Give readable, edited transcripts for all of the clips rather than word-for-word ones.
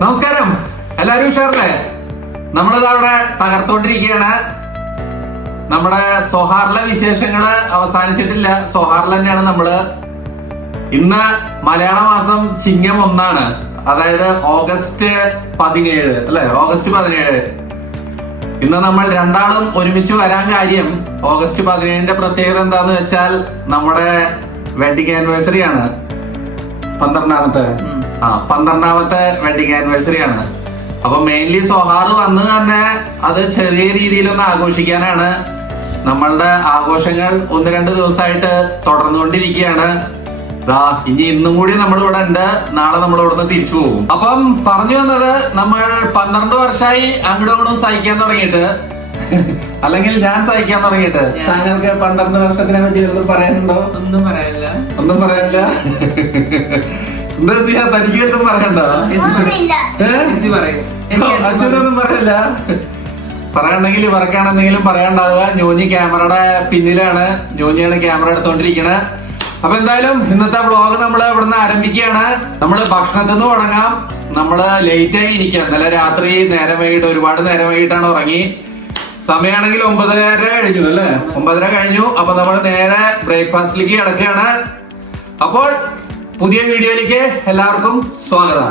നമസ്കാരം, എല്ലാവരും ഉഷാറല്ലേ? നമ്മളിത് അവിടെ തകർത്തോണ്ടിരിക്കുകയാണ്. നമ്മുടെ സൊഹാറിലെ വിശേഷങ്ങള് അവസാനിച്ചിട്ടില്ല. സൊഹാറിൽ തന്നെയാണ് നമ്മള്. ഇന്ന് മലയാള മാസം ചിങ്ങം 1, അതായത് ഓഗസ്റ്റ് 17 അല്ലെ? ഓഗസ്റ്റ് 17. ഇന്ന് നമ്മൾ രണ്ടാളും ഒരുമിച്ച് വരാൻ കാര്യം ഓഗസ്റ്റ് 17ന്റെ പ്രത്യേകത എന്താന്ന് വെച്ചാൽ നമ്മുടെ വെഡിങ് ആനിവേഴ്സറി ആണ്. 12ാമത്തെ വെഡിങ് ആനിവേഴ്സറി ആണ്. അപ്പൊ മെയിൻലി സൊഹാറ് വന്ന് തന്നെ അത് ചെറിയ രീതിയിലൊന്ന് ആഘോഷിക്കാനാണ്. നമ്മളുടെ ആഘോഷങ്ങൾ 1-2 ദിവസമായിട്ട് തുടർന്നുകൊണ്ടിരിക്കുകയാണ്. ഇനി ഇന്നും കൂടി നമ്മൾ ഇവിടെ ഉണ്ട്. നാളെ നമ്മൾ ഇവിടുന്ന് തിരിച്ചു പോകും. അപ്പം പറഞ്ഞു വന്നത്, നമ്മൾ 12 വർഷമായി അങ്ങോട്ടും സഹിക്കാൻ തുടങ്ങിയിട്ട്, അല്ലെങ്കിൽ ഞാൻ സഹിക്കാൻ തുടങ്ങിയിട്ട്. താങ്കൾക്ക് 12 വർഷത്തിനെ പറ്റി ഒന്നും പറയാനുണ്ടോ? ഒന്നും പറയാനില്ല. എന്താ ചെയ്യാ? തനിക്ക് ഒന്നും പറയണ്ടോ? അച്ഛനൊന്നും പറയില്ല. പറയണ്ടെങ്കിൽ ഇവർക്കാണെന്തെങ്കിലും പറയാണ്ടാവുക. ഞോഞ്ഞി ക്യാമറയുടെ പിന്നിലാണ്. ഞോഞ്ഞിയാണ് ക്യാമറ എടുത്തോണ്ടിരിക്കണത്. അപ്പൊ എന്തായാലും ഇന്നത്തെ വ്ളോഗ് നമ്മൾ ഇവിടുന്ന് ആരംഭിക്കുകയാണ്. നമ്മള് ഭക്ഷണത്തിൽ നിന്ന് തുടങ്ങാം. നമ്മള് ലേറ്റ് ആയി ഇരിക്കാം. ഇന്നലെ രാത്രി ഒരുപാട് നേരം വൈകിട്ടാണ് ഉറങ്ങി. സമയമാണെങ്കിൽ 9:30 കഴിഞ്ഞു അല്ലേ? 9:30 കഴിഞ്ഞു. അപ്പൊ നമ്മൾ നേരെ ബ്രേക്ക്ഫാസ്റ്റിലേക്ക് കിടക്കുകയാണ്. അപ്പോൾ പുതിയ വീഡിയോയിലേക്ക് എല്ലാവർക്കും സ്വാഗതം.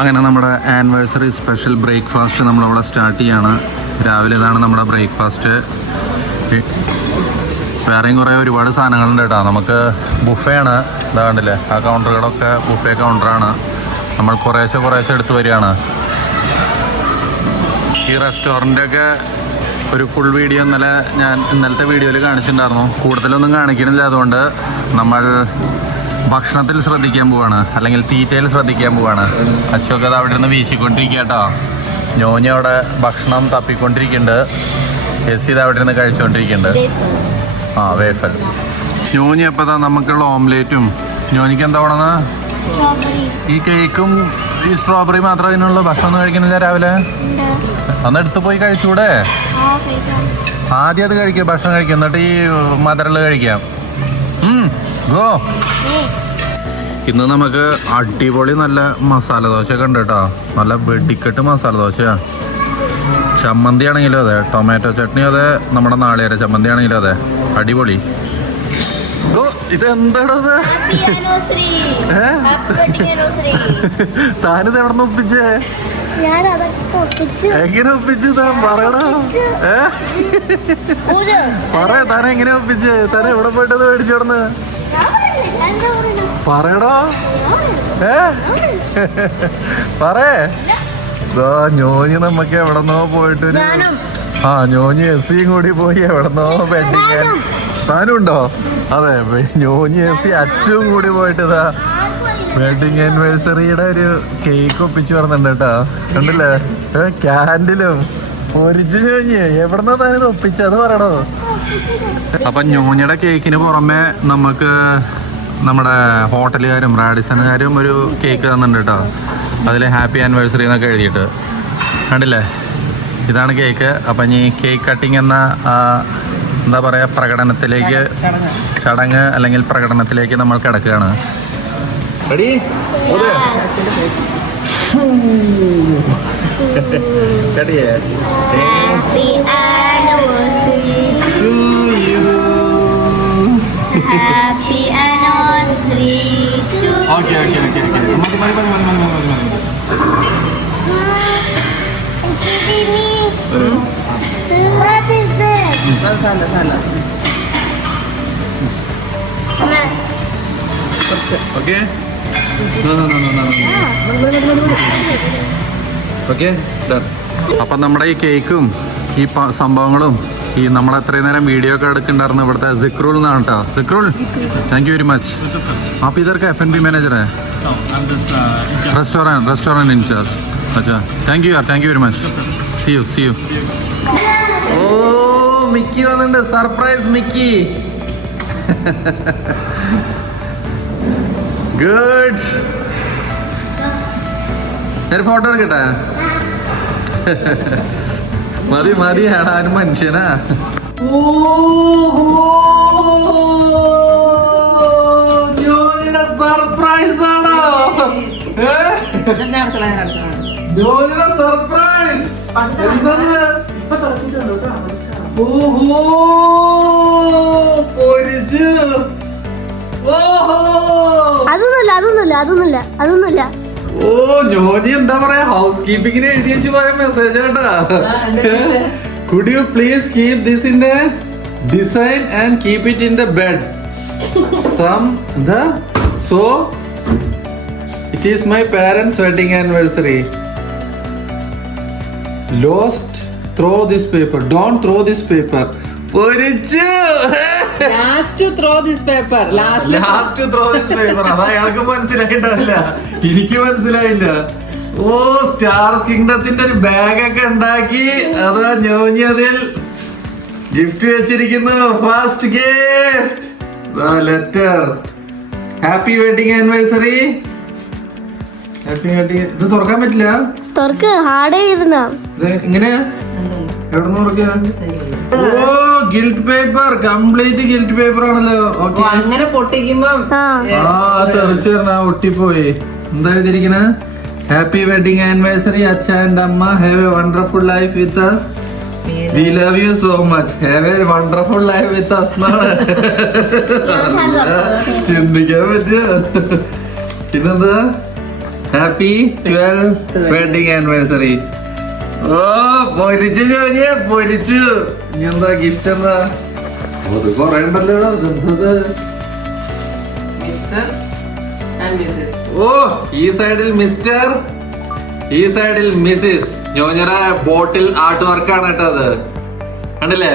അങ്ങനെ നമ്മുടെ ആനിവേഴ്സറി സ്പെഷ്യൽ ബ്രേക്ക്ഫാസ്റ്റ് നമ്മളവിടെ സ്റ്റാർട്ട് ചെയ്യാണ്. രാവിലെ ഇതാണ് നമ്മുടെ ബ്രേക്ക്ഫാസ്റ്റ്. വേറെയും ഒരുപാട് സാധനങ്ങളുണ്ട് കേട്ടോ. നമുക്ക് ബുഫയാണ്. ഇതാ കണ്ടില്ലേ, ആ കൗണ്ടറുകളൊക്കെ ബുഫേ കൗണ്ടറാണ്. നമ്മൾ കുറേശ്ശെ എടുത്ത് വരികയാണ്. ഈ റെസ്റ്റോറൻ്റൊക്കെ ഒരു ഫുൾ വീഡിയോ ഇന്നലത്തെ വീഡിയോയിൽ കാണിച്ചിട്ടുണ്ടായിരുന്നു. കൂടുതലൊന്നും കാണിക്കണില്ല. അതുകൊണ്ട് നമ്മൾ ഭക്ഷണത്തിൽ ശ്രദ്ധിക്കാൻ പോവാണ്, അല്ലെങ്കിൽ തീറ്റയിൽ ശ്രദ്ധിക്കാൻ പോവാണ്. അച്ഛനൊക്കെ അത് അവിടെ നിന്ന് വീശിക്കൊണ്ടിരിക്കുക കേട്ടോ. ഞോഞ്ഞി അവിടെ ഭക്ഷണം തപ്പിക്കൊണ്ടിരിക്കുന്നുണ്ട്. എസ് ഇത് അവിടെ നിന്ന് കഴിച്ചുകൊണ്ടിരിക്കുന്നുണ്ട്. വേഫൽ. ഞോഞ്ഞി എപ്പോൾ നമുക്കുള്ള ഓംലേറ്റും. ഞോഞ്ഞിക്ക് എന്താ വേണമെന്ന്? ഈ കേക്കും ഈ സ്ട്രോബെറി മാത്രം അതിനുള്ള ഭക്ഷണം കഴിക്കുന്നില്ല രാവിലെ? അന്ന് എടുത്ത് പോയി കഴിച്ചൂടെ? ആദ്യം അത് കഴിക്കുക, ഭക്ഷണം കഴിക്കുക, എന്നിട്ട് ഈ മധുരമുള്ള കഴിക്കാം. ഗോ. ഇന്ന് നമുക്ക് അടിപൊളി നല്ല മസാല ദോശയൊക്കെ ഉണ്ട് കേട്ടോ. നല്ല വെടിക്കെട്ട് മസാല ദോശയാ. ചമ്മന്തി ആണെങ്കിലും അതെ, ടൊമാറ്റോ ചട്നി അതെ, നമ്മുടെ നാളികേര ചമ്മന്തി ആണെങ്കിലും അതെ, അടിപൊളി. ഇതെന്താണോ ഇത്? താനിത് എവിടെ നിന്ന് ഒപ്പിച്ചേ? എങ്ങനെ ഒപ്പിച്ചു? താൻ പറയണോ? താൻ എങ്ങനെ ഒപ്പിച്ച്? താൻ എവിടെ പോയിട്ടത് മേടിച്ചോടന്ന് പറയടോ. പറയേ. ഞോഞ്ഞി നമുക്ക് എവിടെന്നോ പോയിട്ട് ഞോഞ്ഞി എസ്സിയും കൂടി പോയി എവിടെന്നോ വെഡിങ്. താനും ഉണ്ടോ? അതെ, ഞോഞ്ഞി എസ്സി അച്ചും കൂടി പോയിട്ട് ഇതാ വെഡിങ് ആനിവേഴ്സറിയുടെ ഒരു കേക്ക് ഒപ്പിച്ചു പറഞ്ഞിട്ടുണ്ട് കേട്ടോ. കണ്ടില്ലേ? ക്യാൻഡിലും ഒരിച്ചു. ഞോഞ്ഞി എവിടെന്നോ താനിത് ഒപ്പിച്ചത് പറയണോ? അപ്പൊ ഞോഞ്ഞിയുടെ കേക്കിന് പുറമെ നമുക്ക് നമ്മുടെ ഹോട്ടലുകാരും റാഡിസണുകാരും ഒരു കേക്ക് തന്നിട്ടുണ്ട് കേട്ടോ. അതിൽ ഹാപ്പി ആനിവേഴ്സറി എന്നൊക്കെ എഴുതിയിട്ട്. കണ്ടില്ലേ? ഇതാണ് കേക്ക്. അപ്പം ഈ കേക്ക് കട്ടിങ് എന്ന എന്താ പറയുക, പ്രകടനത്തിലേക്ക്, ചടങ്ങ് അല്ലെങ്കിൽ പ്രകടനത്തിലേക്ക് നമ്മൾ കിടക്കുകയാണ്. Ready? Happy anniversary to you. Happy anniversary to you. Okay. Mari. What is this? Sana. Okay? No. Okay? Done. അപ്പം നമ്മുടെ ഈ കേക്കും ഈ സംഭവങ്ങളും ഈ നമ്മൾ എത്രയും നേരം വീഡിയോ ഒക്കെ എടുക്കണ്ടായിരുന്നു ഇവിടുത്തെ സിക്രുൽ എന്നാണ് കേട്ടോ. Zikrul, thank you very much. आप इधर का F&B मैनेजर है? No, I'm just restaurant incharge. अच्छा, thank you very much. See you. ഓ, മിക്കി വന്നിട്ടുണ്ട്. Surprise Mickey. ഗുഡ്. ഒരു ഫോട്ടോ എടുക്കട്ടെ? മതി ആടാൻ മനുഷ്യനാ. ഓ, സർപ്രൈസ് ഓഹോ പൊരിച്ചു. ഓഹോ അതൊന്നുമില്ല ഓ ജോലി എന്താ പറയാ ഹൗസ് കീപ്പിങ്ങിന് എഴുതി വെച്ച് പോയ മെസ്സേജ് കേട്ടാ. Could you please keep this in the design and keep it in the bed? So it is my parents' wedding anniversary. Lost, throw this paper. Don't throw this paper. പൊരിച്ചു. Last to throw this paper. Last to throw this paper. അതാ അയാൾക്ക് മനസ്സിലായിട്ടില്ല, എനിക്ക് മനസ്സിലായില്ല. ഓ stars കിങ്ഡത്തിന്റെ ഒരു bag ഒക്കെ ഉണ്ടാക്കി അതാ ഞോഞ്ഞി അതിൽ ഗിഫ്റ്റ് വെച്ചിരിക്കുന്നു. First gift letter. Happy wedding anniversary. Happy wedding. ഇത് തുറക്കാൻ പറ്റില്ല, ഹാർഡ് ചെയ്തിരുന്ന ഇത് ഇങ്ങനെ എവിടെ നിന്ന് തുറക്കുക? ഓ gilt paper, complete gilt paper ആണല്ലോ. ഓക്കെ അങ്ങനെ പൊട്ടിക്കുമ്പോ തെറിച്ചു വരണ ഒട്ടിപ്പോയി. എന്താ എഴുതിയിരിക്കണ? ഹാപ്പി വെഡിങ് ആനിവേഴ്സറി അച്ഛ ആൻഡ് അമ്മ. Have a wonderful life with us. We love you so much. Have a wonderful life with us. ചിന്തിക്കാൻ പറ്റുമോ? പിന്നെന്താ? Happy 12th wedding anniversary. ഓ പൊരിച്ചു ചോദിച്ചേ, പൊരിച്ചു. ഇനി എന്താ ഗിഫ്റ്റ്? എന്താ അത് കൊറേ ഉണ്ടല്ലോ. Mister and Mrs. ഓ ഈ സൈഡിൽ മിസ്റ്റർ, ഈ സൈഡിൽ മിസ്സിസ്. ഞോഞ്ഞറ ബോട്ടിൽ ആർട്ട് വർക്കാണ് കേട്ടോ അത്. കണ്ടില്ലേ?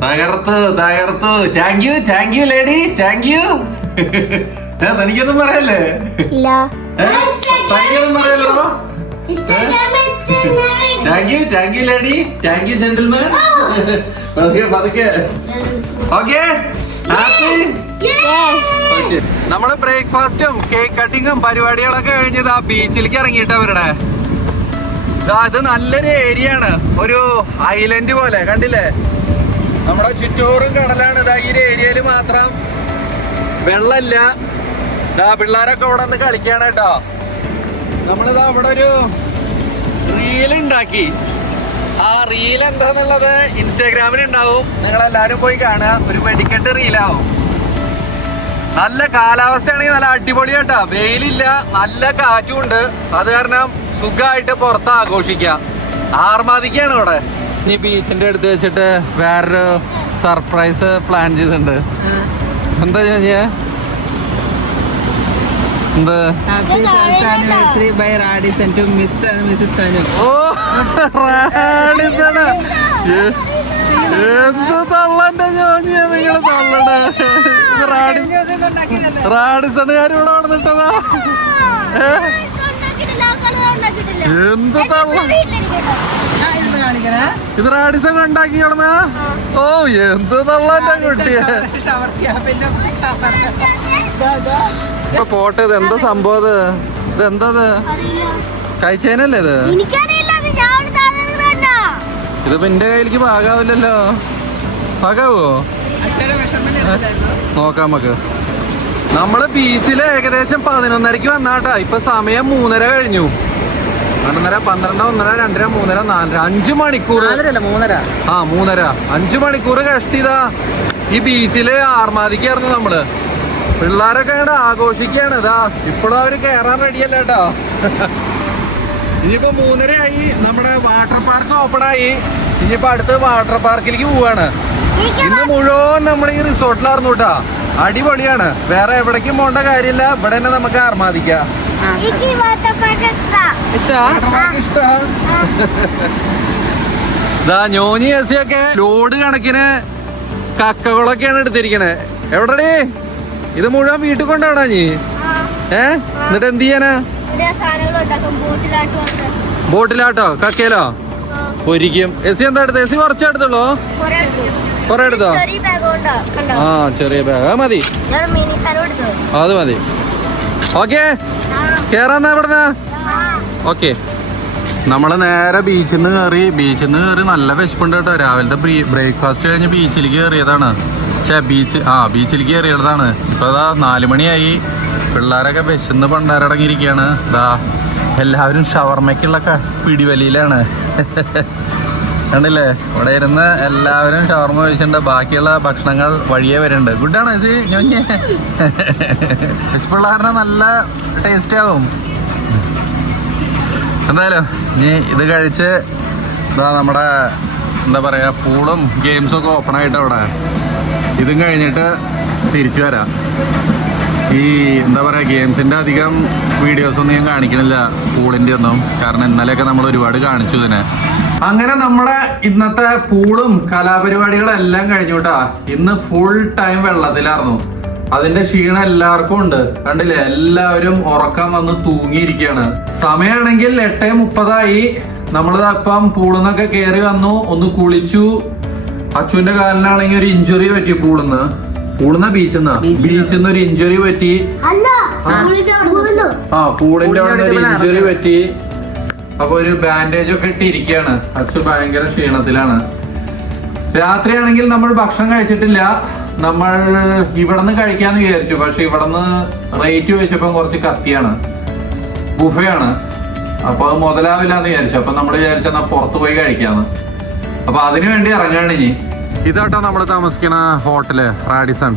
തകർത്ത്. Thank you lady, thank you. തനിക്കൊന്നും പറയല്ലേ? തനിക്കൊന്നും പറയല്ലോ. Thank you lady, thank you gentleman. പതുക്കെ. Okay happy. നമ്മള് ബ്രേക്ക്ഫാസ്റ്റും കേക്ക് കട്ടിങ്ങും പരിപാടികളൊക്കെ കഴിഞ്ഞത് ആ ബീച്ചിലേക്ക് ഇറങ്ങിയിട്ടാ വരണേ. ഇത് നല്ലൊരു ഏരിയ ആണ്, ഒരു ഐലൻഡ് പോലെ. കണ്ടില്ലേ? നമ്മുടെ ചുറ്റോറും കടലാണ്. ഇതാ ഈ ഒരു ഏരിയയിൽ മാത്രം വെള്ളമില്ല. പിള്ളേരൊക്കെ ഇവിടെ നിന്ന് കളിക്കാണ് കേട്ടോ. നമ്മളിതാ ഇവിടെ ഒരു റീൽ ഉണ്ടാക്കി. ആ റീൽ എന്താന്നുള്ളത് ഇൻസ്റ്റാഗ്രാമിൽ ഉണ്ടാവും, നിങ്ങളെല്ലാരും പോയി കാണുക. ഒരു വെടിക്കെട്ട് റീലാവും. നല്ല കാലാവസ്ഥയാണെങ്കിൽ നല്ല അടിപൊളിയാട്ടാ. വെയിലില്ല, നല്ല കാറ്റും ഉണ്ട്. അത് കാരണം സുഖമായിട്ട് പുറത്ത് ആഘോഷിക്കാം. ആർമാദിക്കാണ് ഇവിടെ. ഇനി ബീച്ചിന്റെ അടുത്ത് വെച്ചിട്ട് വേറൊരു സർപ്രൈസ് പ്ലാൻ ചെയ്തിട്ടുണ്ട്. എന്താ ചോദിച്ചേ? എന്ത്? Happy anniversary by Radisson to mister and missus Sanu. ഓ റാഡിസണ്. എന്ത് തള്ളന്റെ ചോദിച്ചാ നിങ്ങള് തള്ളണ്. റാഡിസണുകാർ ഇവിടെ അവിടെ നിട്ടതാ. എന്ത് തള്ള. ഇത് റാഡിസൺ ഉണ്ടാക്കി കിടന്ന. ഓ എന്ത് തള്ളന്റെ കുട്ടിയെ. ഇപ്പൊ പോട്ടെ. ഇത് എന്താ സംഭവം? ഇത് എന്താ? കഴിച്ചേനല്ലേ ഇത്? ഇതിപ്പോ എന്റെ കയ്യിലേക്ക് പാകാവില്ലല്ലോ. പാകാവോ? നോക്കാം നമുക്ക്. നമ്മള് ബീച്ചില് ഏകദേശം 11:30 വന്നാട്ടാ. ഇപ്പൊ സമയം 3:30 കഴിഞ്ഞു. 11:30, 12, 1:30, 2:30, 3:30, 4:30, 5 മണിക്കൂർ. 3:30 5 മണിക്കൂർ കഷ്ടിതാ ഈ ബീച്ചില് ആർമാദിക്കായിരുന്നു നമ്മള്. പിള്ളേരൊക്കെ അങ്ങോട്ട് ആഘോഷിക്കാണ്. ഇതാ ഇപ്പോഴും അവര് കയറാൻ റെഡിയല്ല കേട്ടോ. ഇനിയിപ്പോ 3:30 ആയി. നമ്മുടെ വാട്ടർ പാർക്ക് ഓപ്പൺ ആയി. ഇനിയിപ്പോ അടുത്ത് വാട്ടർ പാർക്കിലേക്ക് പോവാണ്. ഇന്ന് മുഴുവൻ നമ്മൾ ഈ റിസോർട്ടിലായിരുന്നു കേട്ടാ. അടിപൊളിയാണ്. വേറെ എവിടേക്കും പോകേണ്ട കാര്യമില്ല. ഇവിടെ തന്നെ നമുക്ക് ആർമാദിക്കാം. ഇതാ ഞോഞ്ഞി എസിയൊക്കെ ലോഡ് കണക്കിന് കക്കകളൊക്കെയാണ് എടുത്തിരിക്കണേ. എവിടെടേ? ഇത് മുഴുവൻ വീട്ടിൽ കൊണ്ടാണോ നീ? എന്നിട്ട് എന്ത് ചെയ്യാനാ? ബോട്ടിലാട്ടോ? കക്കയിലോ? ഒരിക്കും. എസി എന്താ എടുത്തത്? എസി കുറച്ചേ എടുത്തുള്ളൂ? കൊറേ എടുത്തോ? ആ ചെറിയ ബാഗ് മതി, അത് മതി. ഓക്കെ കേറാന്നാ ഇവിടുന്ന്. ഓക്കെ നമ്മള് നേരെ ബീച്ചിൽ നിന്ന് കയറി. നല്ല വിശപ്പുണ്ട് കേട്ടോ. രാവിലത്തെ ബ്രേക്ക്ഫാസ്റ്റ് കഴിഞ്ഞ് ബീച്ചിലേക്ക് കയറിയതാണ്. ബീച്ചിലേക്ക് കയറിയതാണ്. ഇപ്പൊ അതാ 4 മണിയായി. പിള്ളേരൊക്കെ വിശന്ന് പണ്ടാരടങ്ങിയിരിക്കുകയാണ്. ഇതാ എല്ലാവരും ഷവർമ്മയ്ക്കുള്ള പിടിവലിയിലാണ്. കണ്ടില്ലേ, ഇവിടെ ഇരുന്ന് എല്ലാവരും ഷവർമ്മ കഴിച്ചിട്ടുണ്ട്. ബാക്കിയുള്ള ഭക്ഷണങ്ങൾ വഴിയേ വരുന്നുണ്ട്. ഗുഡാണ് ഞൊഞ്ഞേ. പിള്ളേരുടെ നല്ല ടേസ്റ്റ് ആവും. എന്തായാലും ഇനി ഇത് കഴിച്ച് ഇതാ നമ്മുടെ എന്താ പറയുക പൂളും ഗെയിംസും ഒക്കെ ഓപ്പൺ ആയിട്ട് അവിടെ ഇതും കഴിഞ്ഞിട്ട് തിരിച്ചു വരാം. ഈ എന്താ പറയുക ഗെയിംസിൻ്റെ അധികം വീഡിയോസൊന്നും ഞാൻ കാണിക്കണില്ല, പൂളിൻ്റെ ഒന്നും. കാരണം ഇന്നലെയൊക്കെ നമ്മൾ ഒരുപാട് കാണിച്ചു ഇതിനെ. അങ്ങനെ നമ്മുടെ ഇന്നത്തെ പൂളും കലാപരിപാടികളും എല്ലാം കഴിഞ്ഞു കേട്ടാ. ഇന്ന് ഫുൾ ടൈം വെള്ളത്തിലായിരുന്നു. അതിന്റെ ക്ഷീണം എല്ലാവർക്കും ഉണ്ട്. കണ്ടില്ലേ, എല്ലാവരും ഉറക്കം വന്ന് തൂങ്ങിയിരിക്കുകയാണ്. സമയമാണെങ്കിൽ 8:30. നമ്മളിതപ്പം പൂളിന്നൊക്കെ കയറി വന്നു, ഒന്ന് കുളിച്ചു. അച്ഛന്റെ കാലിനാണെങ്കിൽ ഒരു ഇഞ്ചുറി പറ്റി. പൂളിന്ന ബീച്ചിന്ന് ഒരു ഇഞ്ചുറി പറ്റി. പൂളിന്റെ അവിടെ ഒരു ഇഞ്ചുറി പറ്റി. അപ്പൊ ഒരു ബാൻഡേജ് ഒക്കെ ഇട്ടിരിക്കുകയാണ്. അച്ഛൻ ഭയങ്കര ക്ഷീണത്തിലാണ്. രാത്രിയാണെങ്കിൽ നമ്മൾ ഭക്ഷണം കഴിച്ചിട്ടില്ല. നമ്മൾ ഇവിടുന്ന് കഴിക്കാന്ന് വിചാരിച്ചു. പക്ഷെ ഇവിടുന്ന് റേറ്റ് ചോദിച്ചപ്പോ കുറച്ച് കത്തിയാണ്, ബുഫയാണ്. അപ്പൊ അത് മുതലാവില്ല എന്ന് വിചാരിച്ചു. അപ്പൊ നമ്മൾ വിചാരിച്ചാൽ പുറത്തു പോയി കഴിക്കാന്ന്. അപ്പൊ അതിനു വേണ്ടി ഇറങ്ങാണ് ഇനി. ഇതാട്ടോ നമ്മൾ താമസിക്കുന്ന ഹോട്ടല് റാഡിസൺ.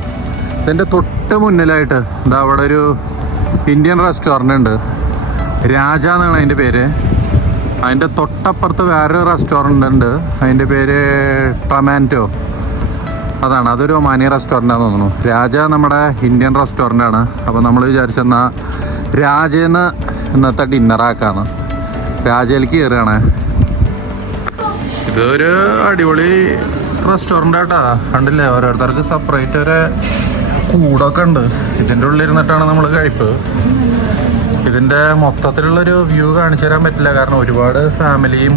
ഇതിന്റെ തൊട്ട് മുന്നിലായിട്ട് ഇതാ അവിടെ ഒരു ഇന്ത്യൻ റെസ്റ്റോറന്റ് ഉണ്ട്. രാജ എന്നാണ് അതിന്റെ പേര്. അതിന്റെ തൊട്ടപ്പുറത്ത് വേറൊരു റെസ്റ്റോറന്റ് ഉണ്ട്. അതിന്റെ പേര് ടൊമാറ്റോ. അതൊരു ഒമാനി റെസ്റ്റോറൻ്റ് ആണെന്ന് തോന്നുന്നു. രാജ നമ്മുടെ ഇന്ത്യൻ റെസ്റ്റോറൻ്റ് ആണ്. അപ്പോൾ നമ്മൾ വിചാരിച്ചെന്നാൽ രാജേന്ന് ഇന്നത്തെ ഡിന്നറാക്കാന്ന്. രാജയിലേക്ക് കയറുകയാണ്. ഇതൊരു അടിപൊളി റെസ്റ്റോറൻ്റ് ആട്ടാ. കണ്ടില്ലേ, ഓരോരുത്തർക്ക് സെപ്പറേറ്റ് ഒരു കൂടൊക്കെ ഉണ്ട്. ഇതിൻ്റെ ഉള്ളിൽ ഇരുന്നിട്ടാണ് നമ്മൾ കഴിപ്പ്. ഇതിൻ്റെ മൊത്തത്തിലുള്ളൊരു വ്യൂ കാണിച്ചു തരാൻ പറ്റില്ല, കാരണം ഒരുപാട് ഫാമിലിയും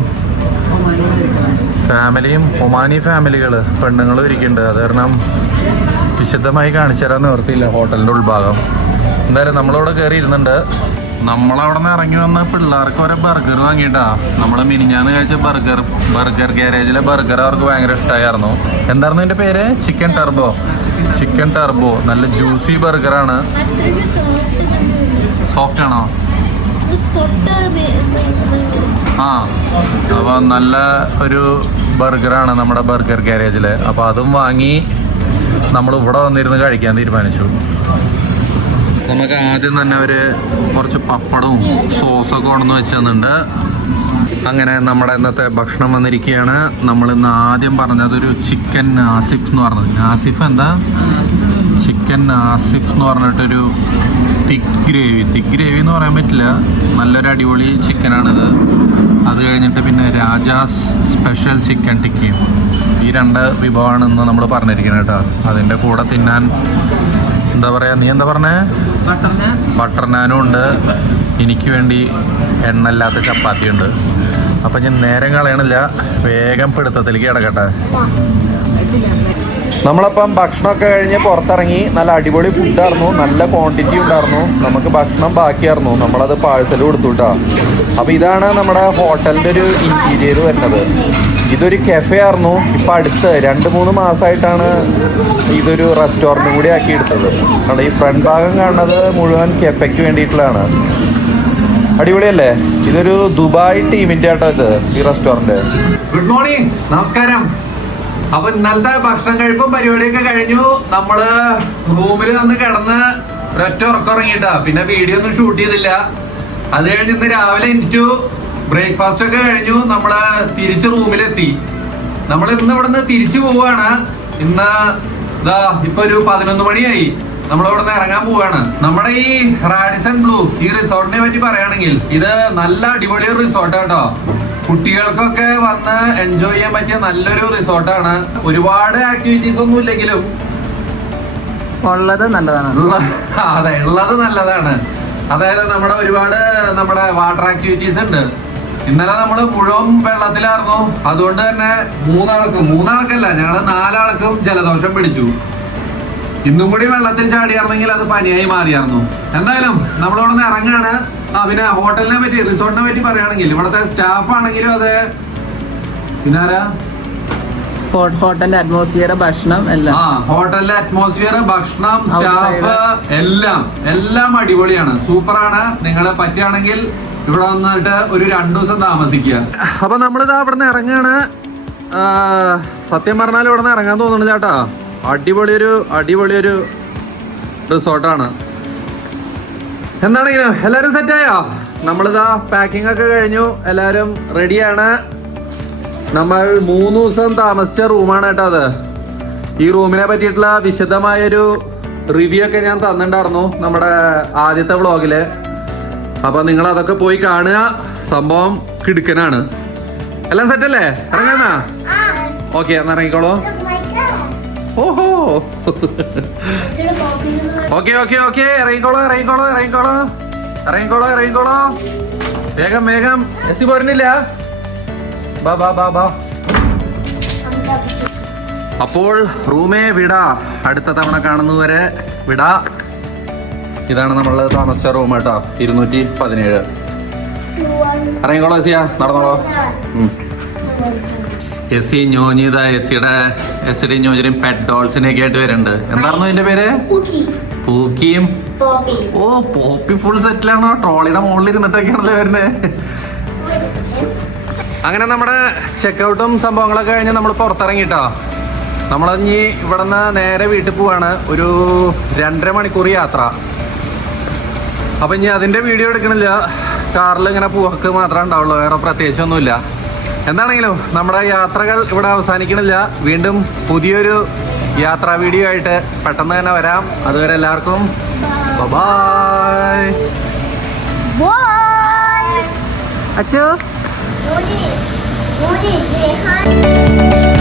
ഒമാനി ഫാമിലികൾ പെണ്ണുങ്ങളും ഇരിക്കുന്നുണ്ട്. അത് കാരണം വിശദമായി കാണിച്ചു തരാൻ നിവർത്തിയില്ല ഹോട്ടലിൻ്റെ ഉൾഭാഗം. എന്തായാലും നമ്മളവിടെ കയറി ഇരുന്നുണ്ട്. നമ്മളവിടെ നിന്ന് ഇറങ്ങി വന്ന പിള്ളേർക്ക് ഒരു ബർഗർ വാങ്ങിയിട്ടാ. നമ്മൾ മിനിഞ്ഞാന്ന് കഴിച്ച ബർഗർ ഗാരേജിലെ ബർഗർ അവർക്ക് ഭയങ്കര ഇഷ്ടമായിരുന്നു. എന്തായിരുന്നു എൻ്റെ പേര്? Chicken turbo. നല്ല ജ്യൂസി ബർഗറാണ്. സോഫ്റ്റ് ആണോ? അപ്പോൾ നല്ല ഒരു ബർഗറാണ് നമ്മുടെ ബർഗർ ഗാരേജിൽ. അപ്പോൾ അതും വാങ്ങി നമ്മൾ ഇവിടെ വന്നിരുന്ന് കഴിക്കാൻ തീരുമാനിച്ചു. നമുക്ക് ആദ്യം തന്നെ ഒരു കുറച്ച് പപ്പടവും സോസൊക്കെ കൊണ്ടുവന്ന് വെച്ച് തന്നിട്ടുണ്ട്. അങ്ങനെ നമ്മുടെ ഇന്നത്തെ ഭക്ഷണം വന്നിരിക്കുകയാണ്. നമ്മൾ ഇന്ന് ആദ്യം പറഞ്ഞതൊരു ചിക്കൻ ആസിഫ് എന്ന് പറഞ്ഞത്. ചിക്കൻ ആസിഫ് എന്ന് പറഞ്ഞിട്ടൊരു തിക്ക് ഗ്രേവി എന്ന് പറയാൻ പറ്റില്ല, നല്ലൊരു അടിപൊളി ചിക്കനാണിത്. അത് കഴിഞ്ഞിട്ട് പിന്നെ രാജാസ് സ്പെഷ്യൽ ചിക്കൻ ടിക്കിയും. ഈ 2 വിഭവമാണ് ഇന്ന് നമ്മൾ പറഞ്ഞിരിക്കുന്നത് കേട്ടോ. അതിൻ്റെ കൂടെ തിന്നാൻ എന്താ പറയുക, നീ എന്താ പറഞ്ഞേ? ബട്ടർ നാനും ഉണ്ട്. എനിക്ക് വേണ്ടി എണ്ണയില്ലാത്ത ചപ്പാത്തി ഉണ്ട്. അപ്പം ഞാൻ നേരം കളയണില്ല, വേഗം പിടുത്തത്തിലേക്ക് കിടക്കട്ടെ. നമ്മളപ്പം ഭക്ഷണമൊക്കെ കഴിഞ്ഞ് പുറത്തിറങ്ങി. നല്ല അടിപൊളി ഫുഡായിരുന്നു, നല്ല ക്വാണ്ടിറ്റി ഉണ്ടായിരുന്നു. നമുക്ക് ഭക്ഷണം ബാക്കിയായിരുന്നു, നമ്മളത് പാഴ്സൽ കൊടുത്തു കേട്ടോ. അപ്പോൾ ഇതാണ് നമ്മുടെ ഹോട്ടലിൻ്റെ ഒരു ഇൻറ്റീരിയർ വരുന്നത്. ഇതൊരു കെഫേ ആയിരുന്നു. ഇപ്പം അടുത്ത് 2-3 മാസമായിട്ടാണ് ഇതൊരു റെസ്റ്റോറൻറ്റും കൂടി ആക്കി എടുത്തത്. കാരണം ഈ ഫ്രണ്ട് ഭാഗം കാണുന്നത് മുഴുവൻ കെഫയ്ക്ക് വേണ്ടിയിട്ടുള്ളതാണ്. അടിപൊളിയല്ലേ? ഇതൊരു ദുബായ് ടീമിൻ്റെ ആട്ടോ ഇത്, ഈ റെസ്റ്റോറൻറ്റ്. ഗുഡ് മോർണിംഗ്, നമസ്കാരം. അപ്പൊ ഇന്നലത്തെ ഭക്ഷണം കഴിപ്പും പരിപാടിയൊക്കെ കഴിഞ്ഞു. നമ്മള് റൂമിൽ വന്ന് കിടന്ന് ഒരൊറ്റ ഉറക്കറങ്ങിട്ടാ. പിന്നെ വീഡിയോ ഒന്നും ഷൂട്ട് ചെയ്തില്ല. അത് കഴിഞ്ഞ് ഇന്ന് രാവിലെ എനിറ്റു ബ്രേക്ക്ഫാസ്റ്റ് ഒക്കെ കഴിഞ്ഞു. നമ്മള് തിരിച്ച് റൂമിലെത്തി. നമ്മൾ ഇന്ന് ഇവിടുന്ന് തിരിച്ചു പോവാണ്. ഇന്ന് ഇതാ ഇപ്പൊ ഒരു 11 മണിയായി. നമ്മളിവിടുന്ന് ഇറങ്ങാൻ പോവാണ്. നമ്മുടെ ഈ റാഡിസൺ ബ്ലൂ ഈ റിസോർട്ടിനെ പറ്റി പറയുകയാണെങ്കിൽ ഇത് നല്ല അടിപൊളി റിസോർട്ട് കേട്ടോ. കുട്ടികൾക്കൊക്കെ വന്ന് എൻജോയ് ചെയ്യാൻ പറ്റിയ നല്ലൊരു റിസോർട്ടാണ്. ഒരുപാട് ആക്ടിവിറ്റീസ് ഒന്നും ഇല്ലെങ്കിലും ഉള്ളത് നല്ലതാണ്. അതെ, ഉള്ളത് നല്ലതാണ്. അതായത് നമ്മുടെ വാട്ടർ ആക്ടിവിറ്റീസ് ഉണ്ട്. ഇന്നലെ നമ്മൾ മുഴുവൻ വെള്ളത്തിലായിരുന്നു. അതുകൊണ്ട് തന്നെ മൂന്നാൾക്കല്ല, ഞങ്ങള് 4 ആൾക്കും ജലദോഷം പിടിച്ചു. ഇന്നും കൂടി വെള്ളത്തിൽ ചാടിയായിരുന്നെങ്കിൽ അത് പനിയായി മാറിയായിരുന്നു. എന്തായാലും നമ്മളിവിടെ നിന്ന് ഇറങ്ങാണ്. പിന്നെ ഹോട്ടലിനെ പറ്റി, റിസോർട്ടിനെ പറ്റി പറയുകയാണെങ്കിൽ ഇവിടുത്തെ സ്റ്റാഫ് ആണെങ്കിലും അതെ, പിന്നെ ആരാ ഹോട്ടലിന്റെ അറ്റ്മോസ്ഫിയർ, ഭക്ഷണം എല്ലാം. ഹോട്ടലിലെ അറ്റ്മോസ്ഫിയർ, ഭക്ഷണം, Outside. സ്റ്റാഫ് എല്ലാം അടിപൊളിയാണ്, സൂപ്പറാണ്. നിങ്ങൾ പറ്റുകയാണെങ്കിൽ ഇവിടെ വന്നിട്ട് ഒരു 2 ദിവസം താമസിക്കുക. അപ്പൊ നമ്മളിതാ ഇവിടെ നിന്ന് ഇറങ്ങാണ്. സത്യം പറഞ്ഞാൽ ഇവിടെ നിന്ന് ഇറങ്ങാൻ തോന്നുന്നു ചേട്ടാ. അടിപൊളിയൊരു റിസോർട്ടാണ്. എന്താണെങ്കിലും എല്ലാരും സെറ്റായോ? നമ്മളിതാ പാക്കിംഗ് ഒക്കെ കഴിഞ്ഞു, എല്ലാരും റെഡിയാണ്. നമ്മൾ 3 ദിവസം താമസിച്ച റൂമാണ് കേട്ടോ അത്. ഈ റൂമിനെ പറ്റിയിട്ടുള്ള വിശദമായൊരു റിവ്യൂ ഒക്കെ ഞാൻ തന്നിട്ടുണ്ടായിരുന്നു നമ്മുടെ ആദ്യത്തെ വ്ളോഗില്. അപ്പൊ നിങ്ങൾ അതൊക്കെ പോയി കാണുക. സംഭവം കിടുക്കനാണ്. എല്ലാം സെറ്റല്ലേ? ഇറങ്ങാന്നാ? ഓക്കെ, എന്നാ ഇറങ്ങിക്കോളൂ. ഓഹോ, ഓക്കെ, ഇറങ്ങിക്കോളൂ. വേഗം എസി പോരുന്നില്ല. ബാ. അപ്പോൾ റൂമേ വിടാ. അടുത്ത തവണ കാണുന്നവരെ വിടാ. ഇതാണ് നമ്മൾ താമസിച്ച റൂം കേട്ടോ, 217. ഇറങ്ങിക്കോളൂ എസിയാ, നടന്നോളൂ. എസി ഞോഞ്ഞിതാ. എസിയുടെ ഞോഞ്ഞിനും പെറ്റ് ഡോൾസിനെയൊക്കെ ആയിട്ട് വരുന്നുണ്ട്. എന്തായിരുന്നു ഇതിന്റെ പേര്? പൂക്കിയും. ഓ, പോപ്പി ഫുൾ സെറ്റിലാണോ? ട്രോളിയുടെ മുകളിൽ ഇരുന്നിട്ടൊക്കെയാണല്ലേ വരുന്നത്. അങ്ങനെ നമ്മുടെ ചെക്കൗട്ടും സംഭവങ്ങളൊക്കെ കഴിഞ്ഞ് നമ്മൾ പുറത്തിറങ്ങിട്ടോ. നമ്മളിഞ്ഞി ഇവിടെ നിന്ന് നേരെ വീട്ടിൽ പോവാണ്. ഒരു 2.5 മണിക്കൂർ യാത്ര. അപ്പൊ ഇനി അതിന്റെ വീഡിയോ എടുക്കണില്ല. കാറിൽ ഇങ്ങനെ പോക്ക് മാത്രമേ ഉണ്ടാവുള്ളൂ, വേറെ പ്രത്യേകിച്ചൊന്നുമില്ല. എന്താണെങ്കിലും നമ്മുടെ യാത്രകൾ ഇവിടെ അവസാനിക്കണില്ല. വീണ്ടും പുതിയൊരു യാത്രാ വീഡിയോ ആയിട്ട് പെട്ടെന്ന് തന്നെ വരാം. അതുവരെ എല്ലാവർക്കും ബൈ. Bye. അച്ചോ. Moody, say hi.